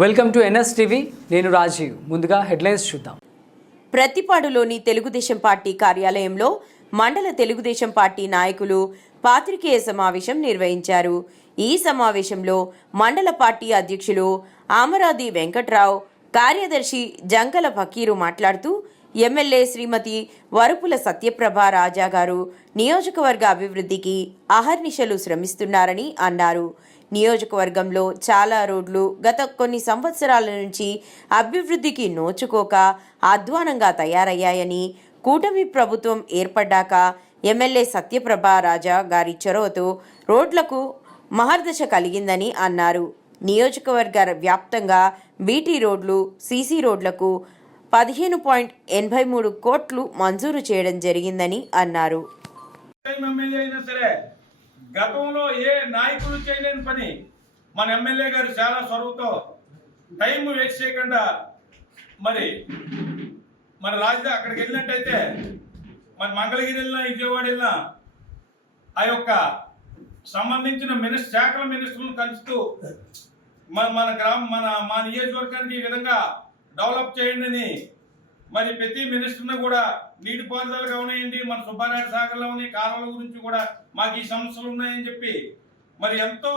Welcome to NS TV నేను రాజీవ్. ముందుగా headlines చూద్దాం. ప్రతిపాడులోని తెలుగుదేశం పార్టీ కార్యాలయంలో మండల తెలుగుదేశం పార్టీ నాయకులు పాత్రికేయ సమావేశం నిర్వహించారు. ఈ సమావేశంలో మండల పార్టీ అధ్యక్షులు ఆమరాది వెంకట్రావు కార్యదర్శి జంకల ఫకీరు మాట్లాడుతూ ఎమ్మెల్యే శ్రీమతి వరుపుల సత్యప్రభ రాజా గారు నియోజకవర్గ అభివృద్ధికి అహర్నిశలు శ్రమిస్తున్నారని అన్నారు. నియోజకవర్గంలో చాలా రోడ్లు గత కొన్ని సంవత్సరాల నుంచి అభివృద్ధికి నోచుకోక అధ్వానంగా తయారయ్యాయని కూటమి ప్రభుత్వం ఏర్పడ్డాక ఎమ్మెల్యే సత్యప్రభ రాజా గారి చొరవతో రోడ్లకు మహర్దశ కలిగిందని అన్నారు. నియోజకవర్గ వ్యాప్తంగా బీటీ రోడ్లు సీసీ రోడ్లకు పదిహేను పాయింట్ ఎనభై మూడు కోట్లు మంజూరు చేయడం జరిగిందని అన్నారు. గతంలో ఏ నాయకులు చేయలేని పని మన ఎమ్మెల్యే గారు చాలా చొరవతో టైం వేస్ట్ చేయకుండా మరి మన రాజధాని అక్కడికి వెళ్ళినట్టయితే మన మంగళగిరి వెళ్ళినా విజయవాడ వెళ్ళినా ఆ యొక్క సంబంధించిన మినిస్టర్ శాఖల మినిస్టర్లను కలుస్తూ మన మన గ్రామం మన మా నియోజకవర్గానికి ఈ విధంగా డెవలప్ చేయండి అని మరి ప్రతి మినిస్టర్ని కూడా నీటిపారుదల కావనియండి మన సుబ్బారాయుడు సాగర్లో ఉన్న కాలువల గురించి కూడా మాకు ఈ సమస్యలు ఉన్నాయని చెప్పి మరి ఎంతో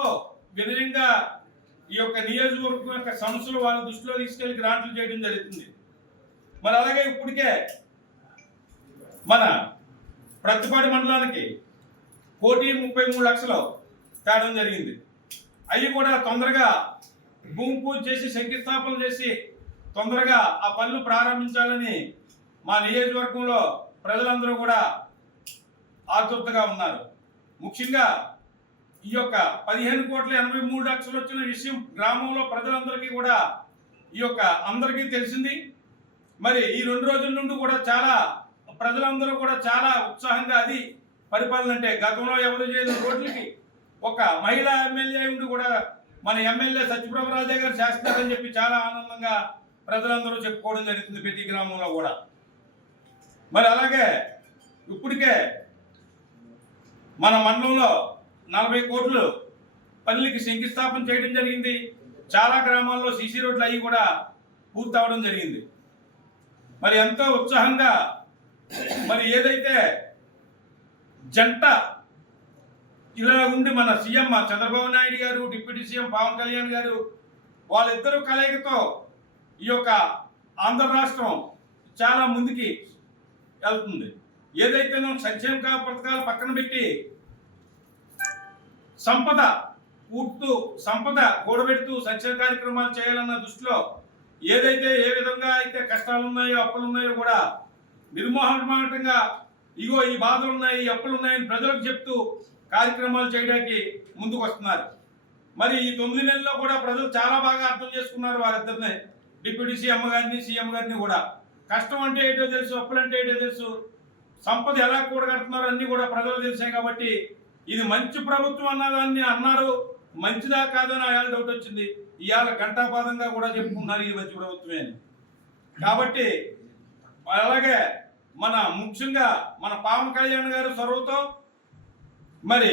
వినయంగా ఈ యొక్క నియోజకవర్గం యొక్క సమస్యలు వాళ్ళ దృష్టిలో తీసుకెళ్ళి గ్రాంట్లు చేయడం జరుగుతుంది. మరి అలాగే ఇప్పటికే మన ప్రతిపాడు మండలానికి కోటి ముప్పై మూడు లక్షలు తేడం జరిగింది. అవి కూడా తొందరగా భూమి పూజ చేసి శంకుస్థాపన చేసి తొందరగా ఆ పనులు ప్రారంభించాలని మా నియోజకవర్గంలో ప్రజలందరూ కూడా ఆతృతగా ఉన్నారు. ముఖ్యంగా ఈ యొక్క పదిహేను కోట్ల ఎనభై మూడు లక్షలు వచ్చిన విషయం గ్రామంలో ప్రజలందరికీ కూడా ఈ యొక్క అందరికీ తెలిసింది. మరి ఈ రెండు రోజుల నుండి కూడా చాలా ప్రజలందరూ కూడా చాలా ఉత్సాహంగా అది పరిపాలన అంటే గతంలో ఎవరు చేయని రోడ్లకి ఒక మహిళా ఎమ్మెల్యే ఉండి కూడా మన ఎమ్మెల్యే సత్యప్రభ రాజే గారు చేస్తారని చెప్పి చాలా ఆనందంగా ప్రజలందరూ చెప్పుకోవడం జరుగుతుంది ప్రతి గ్రామంలో కూడా. మరి అలాగే ఇప్పటికే మన మండలంలో నలభై కోట్లు పల్లెకి శంకుస్థాపన చేయడం జరిగింది. చాలా గ్రామాల్లో సీసీ రోడ్లు అవి కూడా పూర్తవడం జరిగింది. మరి ఎంతో ఉత్సాహంగా మరి ఏదైతే జంట ఇలా ఉండి మన సీఎం చంద్రబాబు నాయుడు గారు డిప్యూటీ సీఎం పవన్ కళ్యాణ్ గారు వాళ్ళిద్దరూ కలయికతో ఈ యొక్క ఆంధ్ర రాష్ట్రం చాలా ముందుకి వెళ్తుంది. ఏదైతే మనం సంక్షేమ పథకాలు పక్కన పెట్టి సంపద కూడుతూ సంపద కూడబెడుతూ సంక్షేమ కార్యక్రమాలు చేయాలన్న దృష్టిలో ఏదైతే ఏ విధంగా అయితే కష్టాలు ఉన్నాయో అప్పులు ఉన్నాయో కూడా నిర్మోహమాటంగా ఇగో ఈ బాధలు ఉన్నాయి ఈ అప్పులు ఉన్నాయని ప్రజలకు చెప్తూ కార్యక్రమాలు చేయడానికి ముందుకు వస్తున్నారు. మరి ఈ తొమ్మిది నెలల్లో కూడా ప్రజలు చాలా బాగా అర్థం చేసుకున్నారు వారిద్దరిని. డిప్యూటీ సీఎం గారిని సీఎం గారిని కూడా. కష్టం అంటే ఏంటో తెలుసు అప్పులు అంటే ఏంటో తెలుసు. సంపద ఎలా కూడగడుతున్నారు అన్ని కూడా ప్రజలు తెలిసాయి కాబట్టి ఇది మంచి ప్రభుత్వం అన్నదాన్ని అన్నారు. మంచిదా కాదని ఆయాల డౌట్ వచ్చింది. ఇవాళ ఘంటాపాదంగా కూడా చెప్పుకున్నారు ఇది మంచి ప్రభుత్వమే అని. కాబట్టి అలాగే మన ముఖ్యంగా మన పవన్ కళ్యాణ్ గారు చొరవతో మరి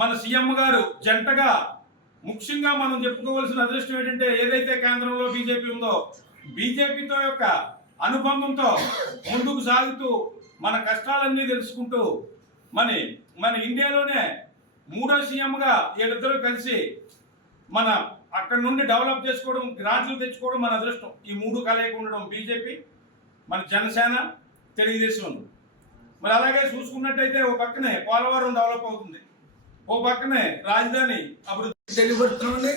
మన సీఎం గారు జంటగా ముఖ్యంగా మనం చెప్పుకోవాల్సిన అదృష్టం ఏంటంటే ఏదైతే కేంద్రంలో బీజేపీ ఉందో బీజేపీతో యొక్క అనుబంధంతో ముందుకు సాగుతూ మన కష్టాలన్నీ తెలుసుకుంటూ మన మన ఇండియాలోనే మూడో సీఎంగా వీళ్ళిద్దరూ కలిసి మన అక్కడ నుండి డెవలప్ చేసుకోవడం గ్రాంట్లు తెచ్చుకోవడం మన అదృష్టం. ఈ మూడు కలయిక ఉండడం బీజేపీ మన జనసేన తెలుగుదేశం మరి అలాగే చూసుకున్నట్టయితే ఓ పక్కనే పోలవరం డెవలప్ అవుతుంది. ఓ పక్కనే రాజధాని అభివృద్ధి తెలియబడుతుంది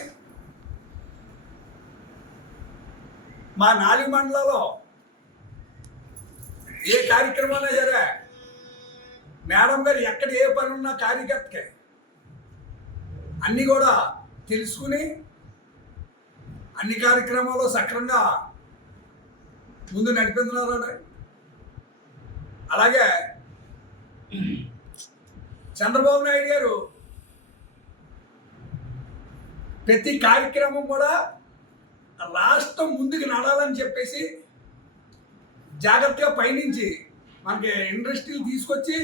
మా నాలుగు మండలాల్లో ఏ కార్యక్రమాలు సరే మేడం గారు ఎక్కడ ఏ పని ఉన్నా కార్యకర్తకే. అన్నీ కూడా తెలుసుకుని అన్ని కార్యక్రమాలు సక్రంగా ముందు నడిపిస్తున్నారు అలాగే చంద్రబాబు నాయుడు గారు ప్రతి కార్యక్రమం కూడా రాష్ట్రం ముందుకు నడాలని చెప్పేసి జాగ్రత్తగా పైనుంచి మనకి ఇండస్ట్రీలు తీసుకొచ్చి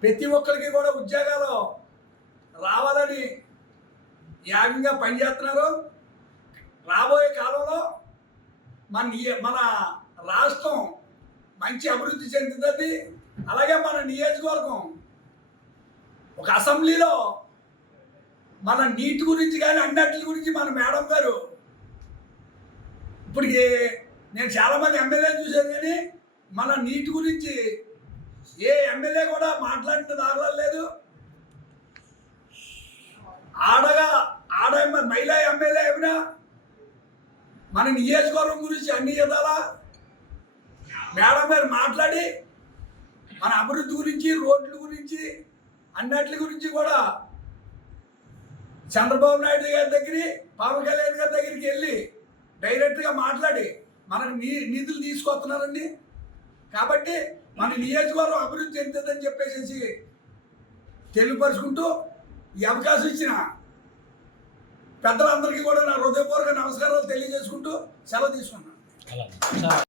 ప్రతి ఒక్కరికి కూడా ఉద్యోగాలు రావాలని యాగంగా పనిచేస్తున్నారు. రాబోయే కాలంలో మన మన రాష్ట్రం మంచి అభివృద్ధి చెందుతుంది. అలాగే మన నియోజకవర్గం ఒక అసెంబ్లీలో మన నీటి గురించి కానీ అన్నిటి గురించి మన మేడం గారు ఇప్పటికి నేను చాలామంది ఎమ్మెల్యేలు చూశాను కానీ మన నీటి గురించి ఏ ఎమ్మెల్యే కూడా మాట్లాడిన దాఖలా లేదు. ఆడగా ఆడ మహిళా ఎమ్మెల్యే ఏమైనా మన నియోజకవర్గం గురించి అన్ని విధాలా మేడం గారు మాట్లాడి మన అభివృద్ధి గురించి రోడ్ల గురించి అన్నిటి గురించి కూడా చంద్రబాబు నాయుడు గారి దగ్గర పవన్ కళ్యాణ్ గారి దగ్గరికి వెళ్ళి డైరెక్ట్గా మాట్లాడి మనకు నీ నిధులు తీసుకొస్తున్నారండి. కాబట్టి మన నియోజకవర్గం అభివృద్ధి చెందుతుందని చెప్పేసి తెలియపరుచుకుంటూ ఈ అవకాశం ఇచ్చిన పెద్దలందరికీ కూడా నా హృదయపూర్వక నమస్కారాలు తెలియజేసుకుంటూ సెలవు తీసుకున్నాను